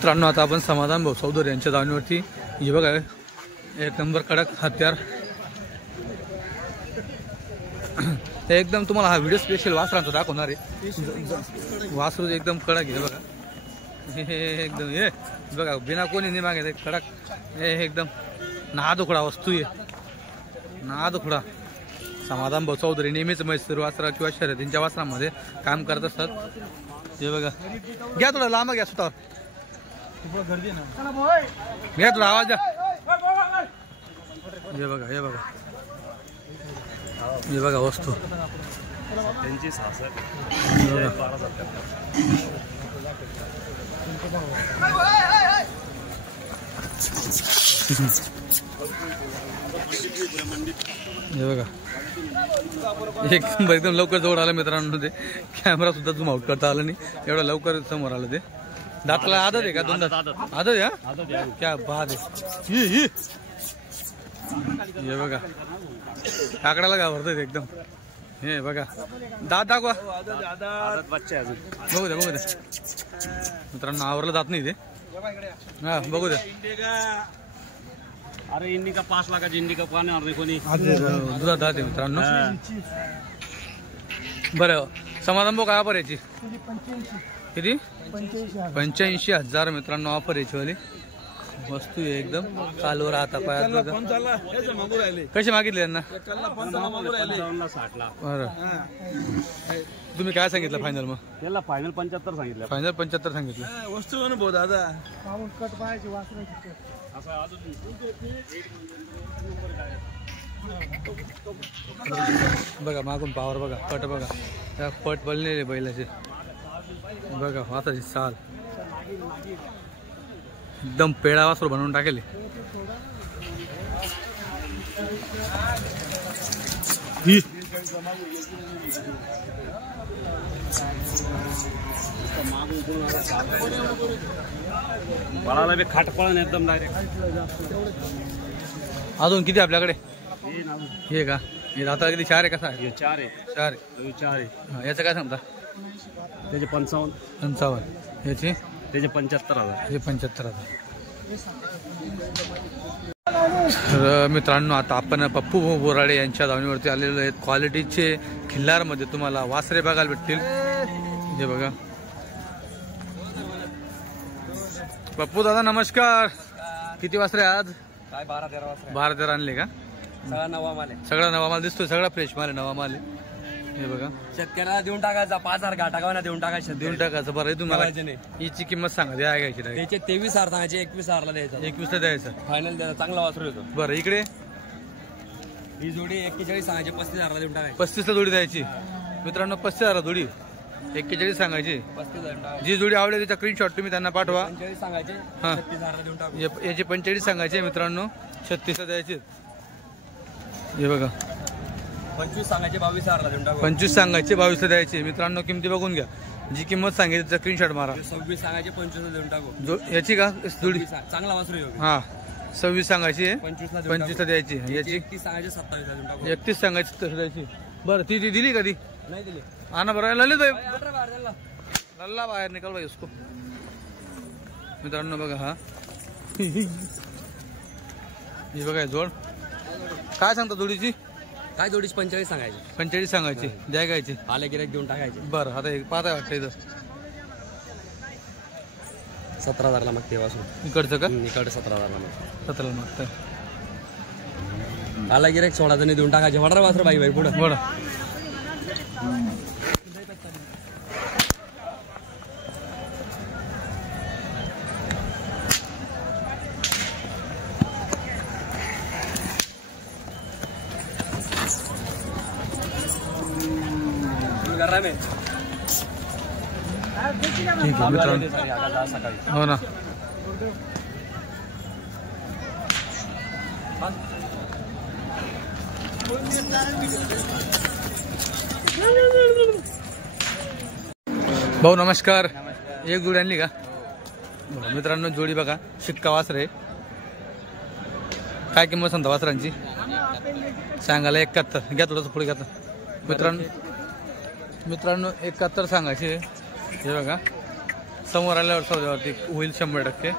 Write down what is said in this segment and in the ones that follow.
मित्रांनो आता आपण समाधान भाऊ चौधरी यांच्या दावणीवरती हे बघा एक नंबर कडक हत्यार एकदम तुम्हाला हा व्हिडिओ स्पेशल वासरांचा दाखवणार आहे। वासरू एकदम कडक आहे बघा हे एकदम हे बघा बिना कोणी नाही मागे कडक हे एकदम नादुखडा वस्तू आहे नादुखडा। समाधान भाऊ चौधरी नेहमीच मैसूर वासरा किंवा शर्यतींच्या वासरांमध्ये काम करत असतात। हे बघा घ्या थोडा लांब घ्या स्वतः घ्या थोडा आवाज द्या। हे बघा हे बघा हे बघा वस्तू त्यांची सासर हे बघा एकदम लवकर जवळ आलं मित्रांनो ते कॅमेरा सुद्धा झूम आउट करता आला नाही एवढं लवकर समोर आलं ते। दाताला आदत आहे का दोन दात आदत आहे क्या बात आहे। हे बघा काकडाला घाबरत एकदम हे बघा दात दाखवा बघू द्या बघू द्या मित्रांनो आवरलं जात नाही ते हा बघू द्या। अरे इंडिका 5 लाखाची इंडिका पाहणार नाही कोणी दुधा दात आहे मित्रांनो। बरं समाधान भाऊ काय ऑफर याची किती 85,000 मित्रांनो ऑफर याची वाली वस्तू आहे एकदम कालवर आता पायात कसे मागितले यांना बरं तुम्ही काय सांगितलं फायनल मग त्याला फायनल 75 सांगितलं फायनल 75 सांगितलं वस्तू म्हणून भाऊ दादा बघा मागून पावर बघा पट बघा त्या पट पडलेले बैलाचे बघा हाताची साल एकदम पेडा वासरू बनवून टाकेले। बाळाला बी खाट पळण एकदम डायरेक्ट। अजून किती आपल्याकडे हे का हे दाता किती 4 आहे कसा आहे 4 आहे 4 आहे याचं काय सांगता त्याचे 55 याची त्याचे 75,000 हे 75,000। तर मित्रांनो आता आपण पप्पू बोराडे यांच्या दावणीवरती आलेलो आहेत। क्वालिटीचे खिल्लारमध्ये तुम्हाला वासरे बघायला भेटतील। हे बघा पप्पू दादा नमस्कार। किती वासरे आज काय 12-13 वाजता 12-13 आणले का सगळा नवा माल आहे सगळा नवा माल दिसतोय सगळा फ्रेश माल आहे नवा माल आहे। हे बघा शेतकऱ्याला देऊन टाकायचा 5,000 टाकावा देऊन टाकायचं देऊन टाकायचं बरं तुम्हाला हिची किंमत सांगा द्या घ्यायची त्याचे 23,000 सांगायचे 21,000 द्यायचा 21 ला द्यायचं फायनल द्यायचा चांगला वासरू येतो। बरं इकडे ही जोडी 41 सांगायची 35,000 देऊन टाकायची 35 ला जोडी द्यायची मित्रांनो 35,000 जोडी 41 सांगायची 35,000 जी जोडी आवडेल त्याचा स्क्रीनशॉट तुम्ही त्यांना पाठवा। 45 सांगायचे हा 36,000 देऊन टाकू याचे 45 सांगायचे मित्रांनो 36 ला द्यायचे। हे बघा 25 सांगायचे 22,000 देऊन टाकू 25 सांगायचे 22 ला द्यायचे मित्रांनो किमती बघून घ्या जी किंमत सांगितली त्याचा स्क्रीनशॉट मारा। 26 सांगायचे 25 देऊन टाकू याची का जोडी चांगला वासरू येऊ हा 26 सांगायची 25 ला द्यायची याची 31 सांगायचे 27 देऊन टाकू 31 सांगायची तसं द्यायची। बरं ती दिली कधी नाही दिली आना बरं ललित भाई लल्ला बाहेर निकल भाई उसको मित्रांनो बघा हा ही बघा जोड काय सांगता जोडीची काय जोडीची 45 सांगायची 45 सांगायची द्या घ्यायची आले गिराईक देऊन टाकायचे। बरं आता एक पाहता वाटतं इथं 17,000 ला मागते वासरू इकडचं का इकडे 17,000 ला मागते 17 मागतं आला गिराईक 16 जणी देऊन टाकायचे वडरा वासरू बाई बाई पुढे बरं ठीक आहे मित्रांनो हो ना भाऊ नमस्कार एक जोडी आणली का मित्रांनो जोडी बघा शिक्का वासरे काय किंमत सांगता वासरांची सांगायला 71 घ्या थोडंसं पुढे घ्या मित्रांनो 71 सांगायचे हे बघा समोर आल्यावर सौद्यावरती होईल 100%.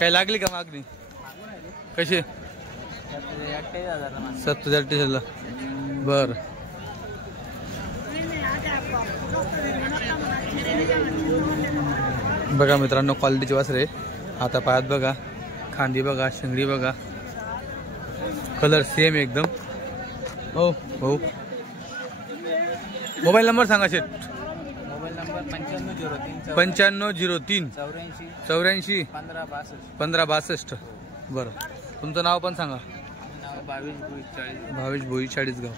काही लागली का मागणी कशी 47,000 बर. बघा मित्रांनो क्वालिटीची वासरे. आता पायात बघा, खांदी बघा, शिंगडी बघा, कलर सेम एकदम. हो हो. मोबाईल नंबर सांगा शेट. Mobile number 9503 84 1562. बरं, तुमचं नाव पण सांगा. 22 भोई 40 गाव.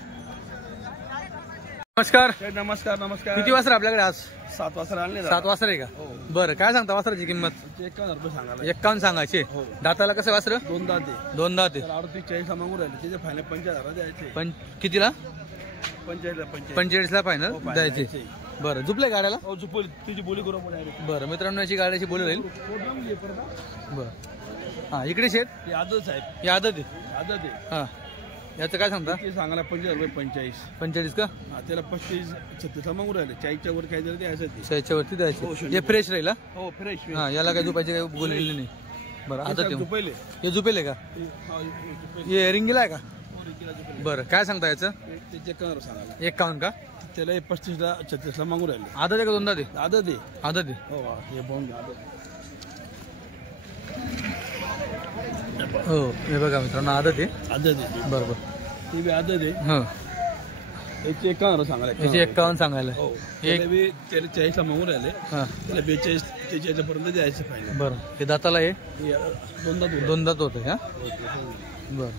नमस्कार. नमस्कार नमस्कार. किती वासर आपल्याकडे आज? 7 वाजता आणले. 7 वासर आहे का? बरं, काय सांगता वासराची किंमत? 51 रुपये सांगायला. 51 सांगायचे. दाताला कसं वासर? 2 दाते. 2 दाते. 40 मागून राहिले त्याचे फायनल 50,000 द्यायचे. पण कितीला? 45 ला फायनल द्यायचे. बरं, झुपले गाड्याला? हो झुपली तिची बोली करून डायरेक्ट. बरं मित्रांनो, याची गाड्याची बोली राहील. बरं. हां, इकडे शेट हे आदत आहे. ही आदत आहे. आदत आहे. हां, याचं काय सांगता? ते सांगायला 50 रुपये 45. 45 का? हा त्याला 35-36 मागून राहिले. 40च्या वर काय द्यायचं ते. 100च्या वरती हो, द्यायचे. शून्य. हे फ्रेश राहील. हो फ्रेश. हां, याला काय झुपायची काही बोललेली नाही. बरं, आता ते झुपले. हे झुपेले का? हे रिंगीला आहे का? बरं, काय सांगता याचं? त्याचे कलर सांगायला 51 का? त्याला 35ला 36ला मागून राहिले. आदत आहे का 2 दाते? आदत आहे. आदत आहे. हो हे बॉम्ब आदत. हो, हे बघा मित्रांनो आदत आहे. आदत आहे. बरोबर. ती बी आदत आहे. हां, याचे 51 सांगायला. याचे 51 सांगायला. हो एक. त्याला बी 40ला मागून राहिले. हां, त्याला 42-43 पर्यंत द्यायचं फायनल. बरं. हे दाताला हे 2 दात होते का? बरं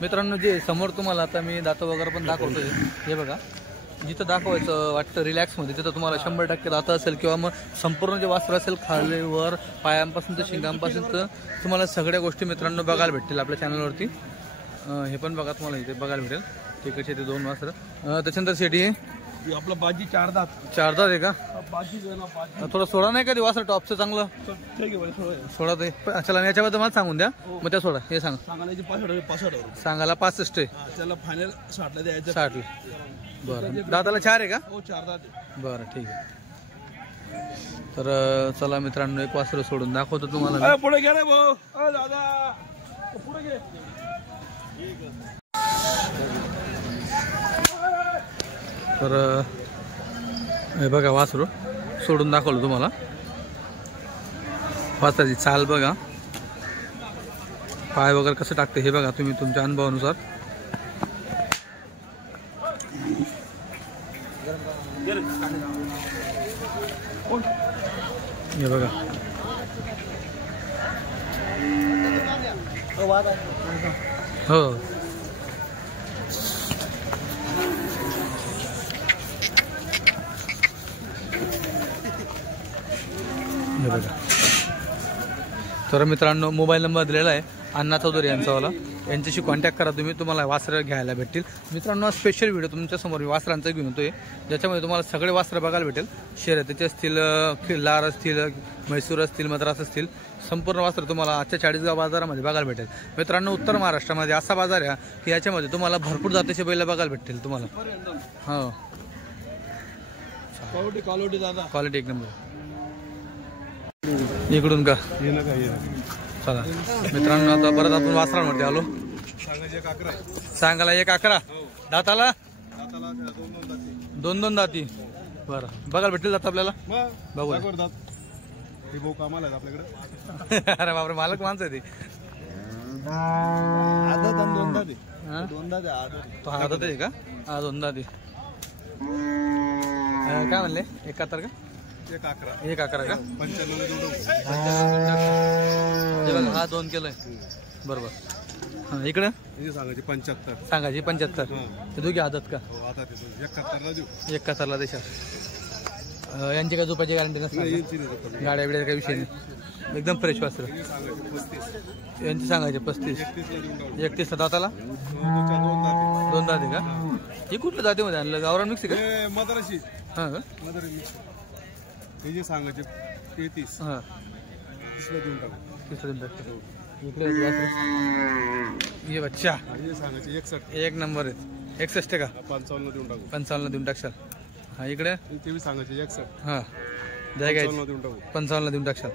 मित्रांनो, जे समोर तुम्हाला आता मी दात वगैरे पण दाखवतोय, हे बघा. जिथं दाखवायचं वाटतं रिलॅक्समध्ये तिथं तुम्हाला 100% दात असेल किंवा मग संपूर्ण जे वासर असेल खालीवर पायांपासून तर शिंगांपासून तर तुम्हाला सगळ्या गोष्टी मित्रांनो बघायला भेटतील आपल्या चॅनलवरती. हे पण बघा, तुम्हाला इथे बघायला भेटेल. तिकडचे ते 2 वासर. त्याच्यानंतर शेटी हे आपला बाजी 4 दात. 4 दात आहे का? बाजी बाजी थोडं सोडा नाही का ते वासर टॉपचं चांगलं? ठीक आहे बरं. सोडा ते. चला, याच्याबद्दल मला सांगून द्या, मग त्या सोडा. हे सांगा. सांगायची 65 रुपये. सांगायला 65 आहे. त्याला फायनल 60ला द्यायचं. 60 ला. बरं, दाताला 4 आहे का? हो 4 दात. बरं, ठीक आहे. तर चला मित्रांनो, एक वासर सोडून दाखवतो तुम्हाला. पुढे घे रे भाऊ. दादा पुढे घे. तर हे बघा वासरू सोडून दाखवलं तुम्हाला. वासराची चाल बघा, पाय वगैरे कसं टाकते हे बघा तुम्ही तुमच्या अनुभवानुसार. हे बघा. हो, हे बघा. तर मित्रांनो, मोबाईल नंबर दिलेला आहे अण्णा चौधरी यांचावाला. यांच्याशी कॉन्टॅक्ट करा तुम्ही, तुम्हाला वासरं घ्यायला भेटतील. मित्रांनो, स्पेशल व्हिडिओ तुमच्यासमोर मी वासरांचा घेऊन येतोय, ज्याच्यामध्ये तुम्हाला सगळे वासरं बघायला भेटेल. शर्यतीचे असतील, लार असतील, म्हैसूर असतील, मद्रास असतील, संपूर्ण वासरं तुम्हाला आजच्या 40गाव बाजारामध्ये बघायला भेटेल. मित्रांनो, उत्तर महाराष्ट्रामध्ये असा बाजार आहे की याच्यामध्ये तुम्हाला भरपूर जातीचे बैल बघायला भेटतील तुम्हाला. हो, क्वालिटी दादा. क्वालिटी एक नंबर. इकडून का? चला मित्रांनो, आता परत आपण वासरांवरती आलो. सांगायला 1-11. दाताला 2 दाती. बरं, बघायला भेटतील दात आपल्याला. बघू. अरे बापरे, मालक माणसं आहे ते. तो हा आदत आहे का? हा 2 दाती. काय म्हणले? 71 का? 1-11 का? 95. हा 2 केलंय. बरोबर. हा, इकडं सांगायची 75. सांगायची 75. ते दोघी आदत का? 71ला देशात. यांची काय झोपायची गॅरंटी नसणार? गाड्या बिड्या काही विषय नाही, एकदम फ्रेश वासर. यांची सांगायचे 35. 31 दाताला 2 दाते का? ही कुठल्या जातीमध्ये आणलं? गावरान मिक्स का? मद्रासी. हां का? हे सांगायचे 33. हां, 30 इकडे ये बच्चा. सांगायचे 61. एक नंबर आहे. 61 का 55 देऊन टाकू. 55 देऊन टाकशाल. हा इकडे ते बी सांगायचे 61. हां द्या घ्यायचं 55 देऊन टाकू. 55 देऊन टाकशाल.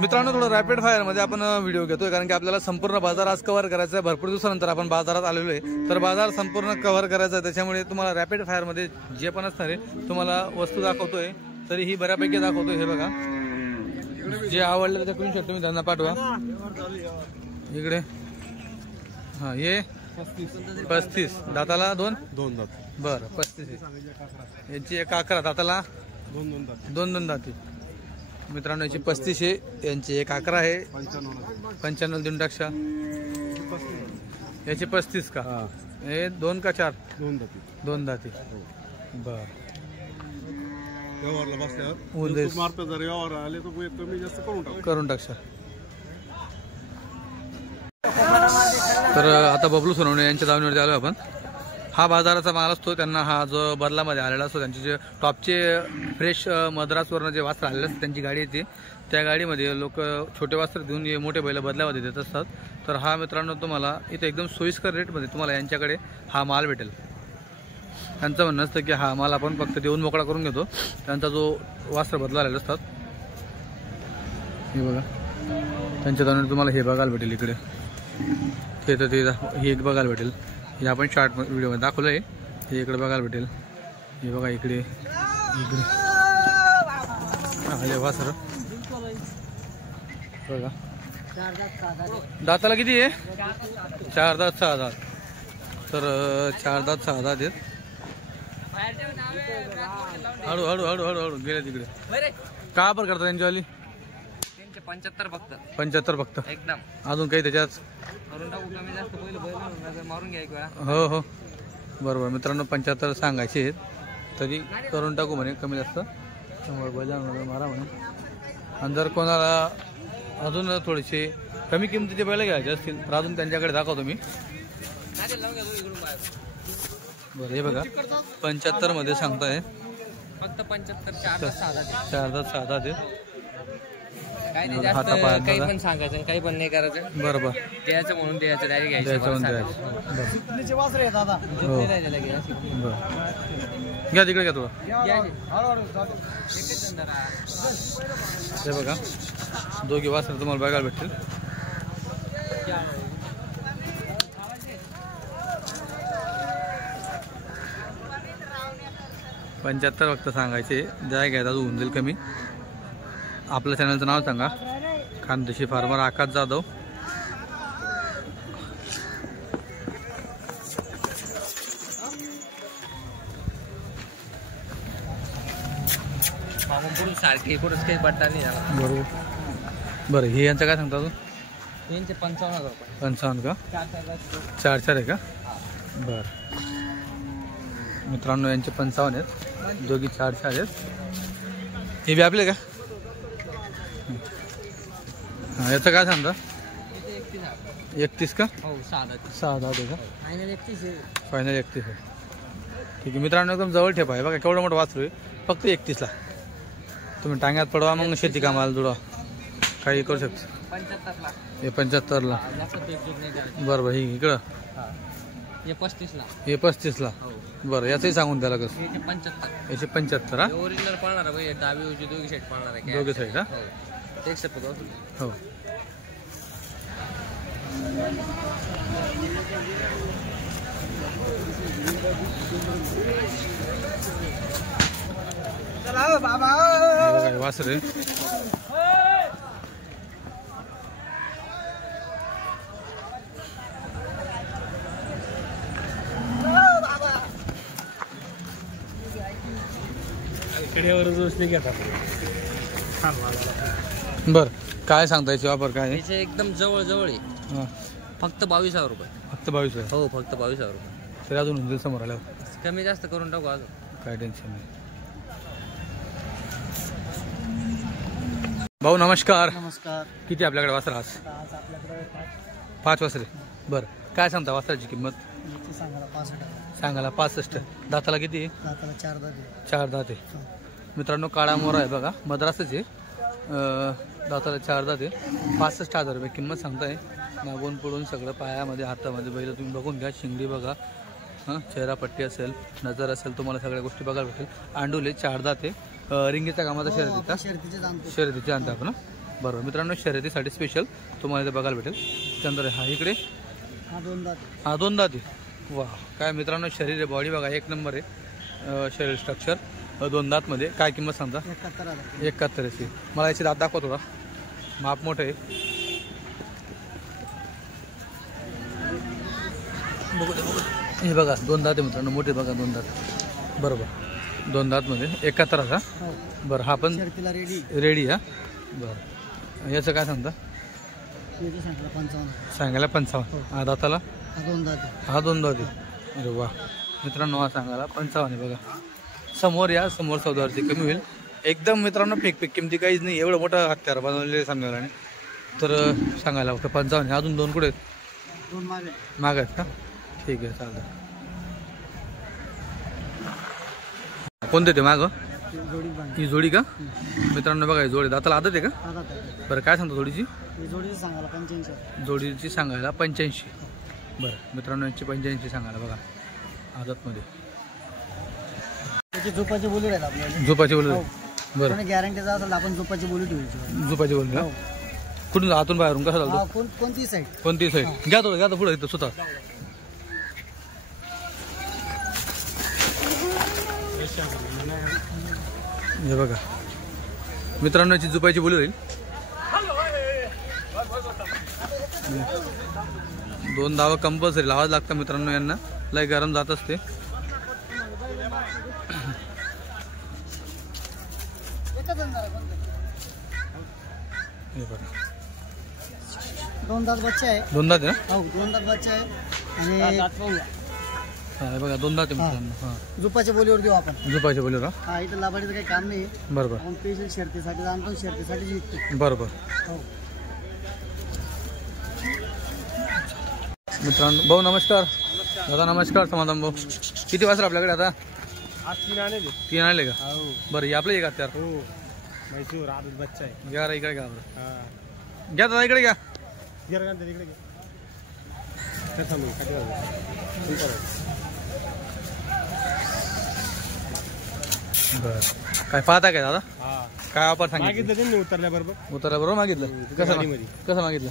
मित्रांनो थोडं रॅपिड फायरमध्ये आपण व्हिडिओ घेतोय कारण की आपल्याला संपूर्ण बाजार आज कव्हर करायचा आहे. भरपूर दिवसानंतर आपण बाजारात आलेलो आहे तर बाजार संपूर्ण कव्हर करायचा आहे. त्याच्यामुळे तुम्हाला रॅपिड फायरमध्ये जे पण असणार आहे तुम्हाला वस्तू दाखवतोय तरी ही बऱ्यापैकी दाखवतोय. हे बघा जे आवडलं त्याच्या स्क्रीनशॉट तुम्ही त्यांना पाठवा. इकडे हां हे 35 दाताला 2 दात. बरं 35 आहे. यांची एक 11 दाताला 2 दात. 2 दाती. मित्रांनो याची 35 आहे. यांची एक 11 आहे. 55 देऊन टाकशा. याची 35 का हे 2 का 4 2 दाती. बर व्यवहारला बसल्यावर मार्फत जर व्यवहार आले तर कमी जास्त करून टाकशा. तर आता बबलू सोनवणे यांच्या दावणीवरती आलो आपण. हा बाजाराचा माल असतो. त्यांना हा जो बदलामध्ये आलेला असतो त्यांचे जे टॉपचे फ्रेश मद्रासवरनं जे वस्त्र आलेले असतात त्यांची गाडी येते. त्या गाडीमध्ये लोक छोटे वस्त्र देऊन हे मोठे बैल बदलामध्ये देत असतात. तर हा मित्रांनो तुम्हाला इथे एकदम सोयीस्कर रेटमध्ये तुम्हाला यांच्याकडे हा माल भेटेल. त्यांचं म्हणणं असतं की हा माल आपण फक्त देऊन मोकळा करून घेतो. त्यांचा जो वस्त्र बदलालेला असतात हे बघा त्यांच्या दावणीवर तुम्हाला हे बघायला भेटेल. इकडे ते तर ते हे एक बघायला भेटेल. हे आपण शॉर्ट व्हिडिओमध्ये दाखवलं आहे. हे इकडे बघायला भेटेल. हे बघा इकडे आले वासर बघा. दाताला किती आहे 4 दात 6 दात. तर 4 दात 6 दात आहेत. हळू हळू हळू हळू हळू गेले तिकडे. का बरं करतात त्यांच्यावाली 75 फक्त 75 फक्त एकदम. अजून काही त्याच्यात करून टाकू कमी जास्त बैल मारून घ्या एक वेळा. हो हो बरोबर. मित्रांनो 75 सांगायचे आहेत तरी करून टाकू म्हणे कमी जास्त. बैला मारा म्हणे. आणि जर कोणाला अजून थोडेसे कमी किमतीचे बैल घ्यायचे असतील तर अजून त्यांच्याकडे दाखवतो मी. बरं हे बघा 75 मध्ये सांगताय फक्त 75 4 दात 6 दात आहे. काही नाही जास्त काही पण सांगायचं काही पण नाही करायचं. बरोबर द्यायचं म्हणून द्यायचं डायरेक्ट घ्यायचं. घ्या तिकडे घ्या थोडं. हे बघा दोघी वासर तुम्हाला बघायला भेटतील. $75 फक्त सांगायचे. ज्या घ्यायचा होऊन जाईल कमी. आपल्या चॅनलचं नाव सांगा खानदेशी फार्मर आकाश जाधव. सारखे कुठंच काही पडता नाही झाला. बरोबर. बरं हे यांचं काय सांगता अजून यांचे 55,000 रुपये. 55 का 4 आहे का. बरं मित्रांनो यांचे 55 आहेत. दोघी 4 आहेत. हे बी आपले का हां याचं काय सांगता 31 का हो 6 दात. 6 दात आहे का फायनल 31 आहे. फायनल 31 आहे. ठीक आहे मित्रांनो एकदम जवळ ठेपा आहे बघा केवढं मोठं वासरू आहे. फक्त 31ला तुम्ही टांग्यात पडवा मग शेती कामाला जुडवा काही करू शकता. 75ला हे 75ला जास्त देखील नाही करायचं. बरं ही इकडं हे 35ला हे 35ला. बरं याचंही सांगून द्याला कसं. हे 75. याचे 75 हा ओरिजिनल पाळणार आहे डावी उजवी दोघी साईड पाळणार आहे. दोघे साईड हा एक शपथ हो. वासर आहे. बर काय सांगता याची वापर काय आहे? याचे एकदम जवळ जवळ आहे. हां फक्त 22,000 रुपये. फक्त 22 आहे. हो फक्त 22,000 रुपये. तरी अजून होईल समोर आल्यावर कमी जास्त करून टाकू अजून. काय टेन्शन नाही. भाऊ नमस्कार. नमस्कार. किती आपल्याकडे वासर आज आज आपल्याकडे 5 वासरे. बरं काय सांगता वासराची किंमत याची सांगायला 65. सांगायला 65. दाताला किती आहे दाताला 4 दात आहे. 4 दात आहे. मित्रांनो काळा मोरा आहे बघा मद्रासच आहे. दाताला 4 दात आहे. 65,000 रुपये किंमत सांगताय. मागून पुढून सगळं पायामध्ये हातामध्ये बैल तुम्ही बघून घ्या. शिंगडी बघा हां चेहरा पट्टी असेल, नजर असेल, तुम्हाला सगळ्या गोष्टी बघायला भेटेल. आंडुले 4 दात आहे. रिंगीच्या कामाचा शर्यतीचा शर्यतीचे आणतो आपण. बरोबर मित्रांनो, शर्यतीसाठी स्पेशल तुम्हाला ते बघायला भेटेल. त्यानंतर हा इकडे हा 2 दात. हा 2 दात आहे. वा काय मित्रांनो, शरीर आहे, बॉडी बघा 1 नंबर आहे. शरीर स्ट्रक्चर 2 दातमध्ये. काय किंमत सांगता? 71 आहे. मला याची दात दाखवा थोडा, माप मोठं आहे. हे बघा 2 दात आहे मित्रांनो, मोठे बघा 2 दात. बरोबर 2 दातमध्ये 71 का? बरं हा पण रेडी हा. बरं याचं काय सांगता? सांगायला 55. हा दाताला हा 2 दात आहे. अरे वा मित्रांनो, हा सांगायला 55 आहे. बघा समोर या, समोर सौदावरती कमी होईल एकदम मित्रांनो. फेक किमती काहीच नाही. एवढं मोठं हत्यार बनवलेलं सांगायला नाही तर सांगायला फक्त 55. अजून 2 कुठे आहेत? 2 माग आहेत का? ठीक आहे चालतं. कोणते ते माग? ही जोडी का मित्रांनो? बघा ही जोडी दाताला आदत आहे का? बरं काय सांगतो जोडीची? जोडीची सांगायला 85. बरं मित्रांनो, यांची 85 सांगायला बघा आदतमध्ये. झोपाची बोली राहील आपल्याला. झोपाची बोली. बरं गॅरंटीचा असेल आपण झोपाची बोली ठेवायची. झोपाची बोली का? कुठून आतून बाहेरून कसं चालतो? कोणती साईड? कोणती साईड? घ्या तो पुढे येतो स्वतः. हे बघा मित्रांनो, याची झोपायची बोली राहील. 2 धावा कंपल्सरी लावाच लागतं मित्रांनो यांना. लय गरम जात असते. हे बघा 2 दात बच्चा आहे. 2 दात आहे ना? हो 2 दात बच्चा आहे. आणि हे बघा 2 दात आहे मित्रांनो. हां झोपाच्या बोलीवर देऊ आपण. झोपायची बोलीवर. हा इथं लाभाडीचं काही काम नाही. बरोबर. आपण स्पेशल शर्तीसाठी आणतो, शर्तीसाठी विकतो. बरोबर. हो मित्रांनो भाऊ नमस्कार. दादा नमस्कार. समाधान भाऊ, किती वाजता आपल्याकडे आता? 3 आले का? बरं हे आपलं एक हत्यार. मैसूर आदत बच्चा आहे. घ्या इकडे घ्या. घ्या दादा इकडे घ्या. बरं काय पाहता काय दादा? काय ऑफर सांगितलं त्यांनी उतरल्याबरोबर? उतरल्याबरोबर मागितलं. कसं मागितलं?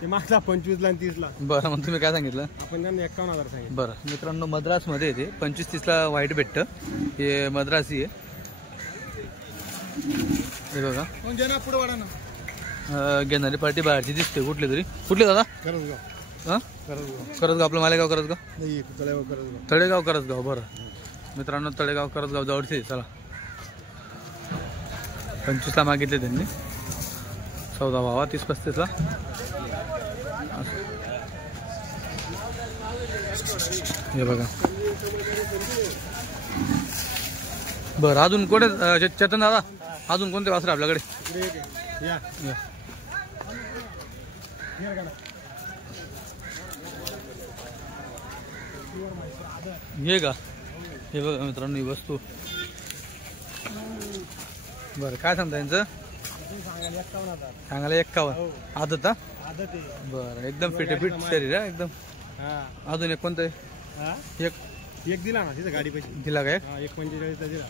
ते मागचा 25 ला आणि 30 ला. बरं मग तुम्ही काय सांगितलं? आपण त्यांना 51,000 सांगितलं. बरं मित्रांनो, मद्रासमध्ये येते 25-30 ला व्हाईट भेटतं. हे मद्रासी आहे. हे बघा पुढे वाढा ना. घेणारी पार्टी बाहेरची दिसते. कुठली तरी? कुठली दादा? हां करसगाव. आपलं मालेगाव करसगाव? तळेगाव करसगाव. बरं मित्रांनो, तळेगाव करसगाव जवळचे. चला 25 ला मागितले त्यांनी. 14 भावा 30-35 ला. हे बघा. बरं अजून कोणते चेतन दादा? अजून कोणते वासरे आपल्याकडे? हे का? हे बघा मित्रांनो ही वस्तू. बरं काय सांगता यांचं? सांगायला 51. आदत हा? बरं एकदम फिट शरीर आहे एकदम. अजून एक कोणतं आहे? एक दिला ना तिथं गाडी पैसे दिला काय? 1.45 दिला.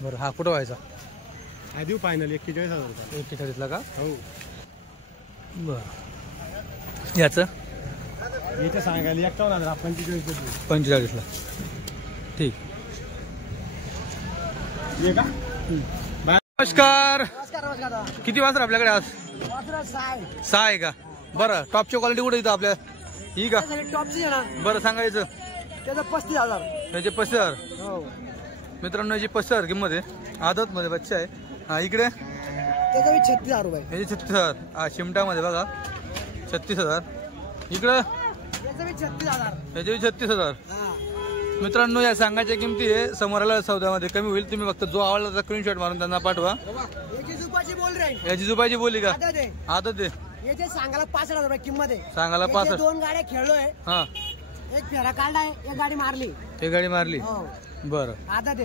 बरं हा कुठं व्हायचा? हा देऊ फायनल 41,000 रुपये. 41 ला का? हो. बरं याचं सांगायला 51,000. 45 ला. ठीक. नमस्कार. किती वाजता आपल्याकडे आज? 6 आहे का? बरं टॉपची क्वालिटी कुठे येतं आपल्या? ही का? बरं सांगायचं. त्याचं 35,000. याचे 35,000. मित्रांनो याची 35,000 किंमत आहे. आदत मध्ये बच्चा आहे. हा इकडे त्याचा 36,000 रुपये. याचे 36,000. हा शिमटामध्ये बघा 36,000. इकडं याचे 36,000. मित्रांनो या सांगायच्या किमती आहे. समोराला सौद्यामध्ये कमी होईल. तुम्ही फक्त जो आवडला त्याचा स्क्रीनशॉट मारून त्यांना पाठवा. याची जुपाची बोली का? आदत आहे. याचे सांगायला 65,000 रुपये किंमत आहे. सांगायला 65. 2 गाड्या खेळलोय. हा एक फेरा काढलाय, एक गाडी मारली. एक गाडी मारली. बरं आता ते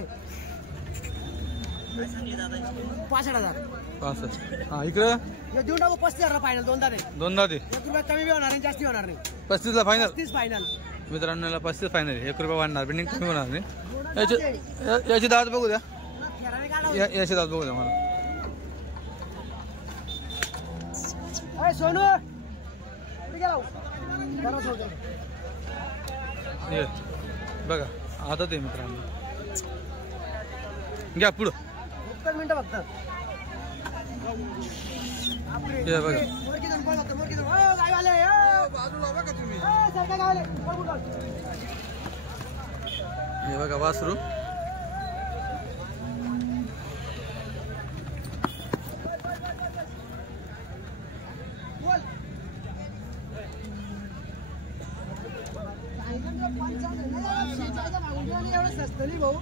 65,000. 65. हा इकडं हे देऊन टाकू 35,000 फायनल. 2 दाते. 2 दाते. 1 रुपया कमी बी होणार नाही, जास्ती होणार नाही. 35 ला फायनल. 30 फायनल. मित्रांनो याला 35 फायनल 1 रुपया वाढणार बिनिंग कमी होणार नाही. याची दात बघू द्या. फेराने काढा याची दात बघू द्या मला. अरे सोनू इकडे गेला हो. बरं सोडतो. हे बघा आता ते मित्रांनो घ्या पुढं. 1 मिनिट फक्त. हे बघा मोरकी जाऊन पळ फक्त, मोरकी जाऊन. ओ गायवाले ओ बाजूला बघा तुम्ही. सरका गायवाले पळ पळ. हे बघा वासरू. एवढं स्वस्त नाही भाऊ.